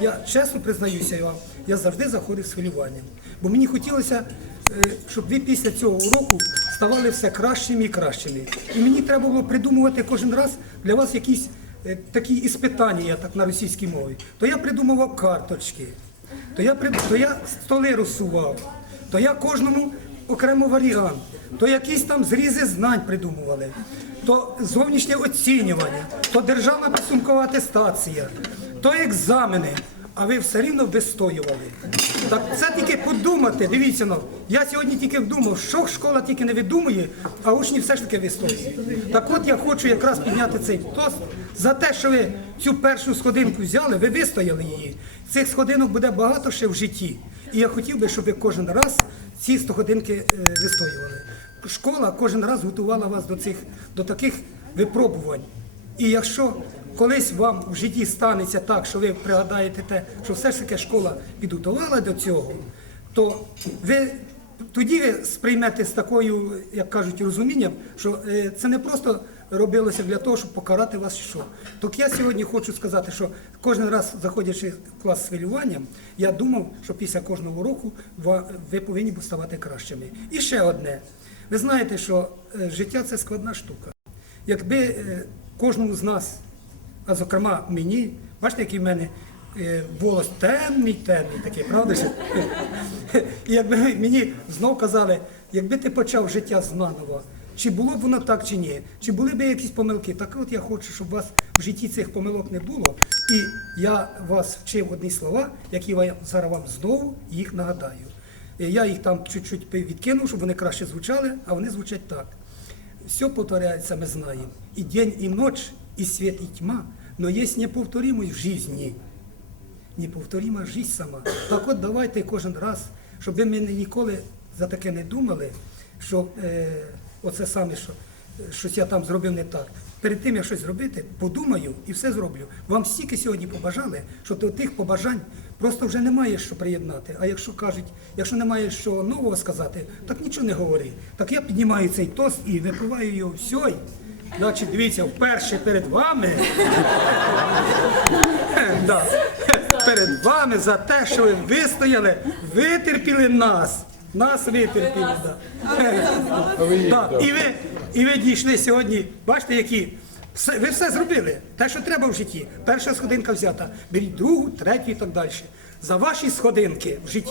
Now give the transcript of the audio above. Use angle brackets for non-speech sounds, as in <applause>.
Я чесно признаюся вам, я завжди заходив з хвилюванням. Бо мені хотілося, е, щоб ви після цього уроку ставали все кращими і кращими. І мені треба було придумувати кожен раз для вас якісь е, такі іспитання, так на російській мові. То я придумував карточки, то я, то я столи розсував, то я кожному окремо варіант, то якісь там зрізи знань придумували, то зовнішнє оцінювання, то державна підсумкова атестація, то екзамени. А ви все рівно вистоювали. Так це тільки подумати. Дивіться, ну, я сьогодні тільки вдумав, що школа тільки не видумує, а учні все ж таки вистоюють. Так от я хочу якраз підняти цей тост за те, що ви цю першу сходинку взяли, ви вистояли її. Цих сходинок буде багато ще в житті. І я хотів би, щоб ви кожен раз ці 100 годинки е, вистоювали. Школа кожен раз готувала вас до цих до таких випробувань. І якщо колись вам в житті станеться так, що ви пригадаєте те, що все ж таки школа підготувала до цього, то ви тоді ви сприймете з такою, як кажуть, розумінням, що е, це не просто робилося для того, щоб покарати вас що. Так я сьогодні хочу сказати, що кожен раз, заходячи в клас з хвилюванням, я думав, що після кожного року ви повинні ставати кращими. І ще одне. Ви знаєте, що е, життя це складна штука. Якби е, кожному з нас, а зокрема мені, бачите, який в мене е, волос темний, темний такий, правда? І якби мені знов казали, якби ти почав життя знаново, чи було б воно так чи ні, чи були б якісь помилки, так от я хочу, щоб у вас в житті цих помилок не було. І я вас вчив одні слова, які я зараз вам знову їх нагадаю. Е, Я їх там чуть-чуть відкинув, щоб вони краще звучали, а вони звучать так. Все повторяется, мы знаем. И день, и ночь, и свет, и тьма. Но есть неповторимость в жизни. Неповторима жизнь сама. Так от давайте кожен раз, щоб ви мене ніколи за таке не думали, що е, оце саме, що щось я там зробив не так. Перед тим, як щось зробити, подумаю і все зроблю. Вам стільки сьогодні побажали, що до тих побажань просто вже немає що приєднати. А якщо кажуть, якщо немає що нового сказати, так нічого не говори. Так я піднімаю цей тост і випиваю його все. Значить, дивіться, вперше перед вами. <laughs> Да. Перед вами за те, що ви вистояли, витерпіли нас. Нас витерпіли. Да. Да. І, ви, і ви дійшли сьогодні, бачите, які. Все, ви все зробили, те, що треба в житті. Перша сходинка взята. Беріть другу, третю і так далі. За ваші сходинки в житті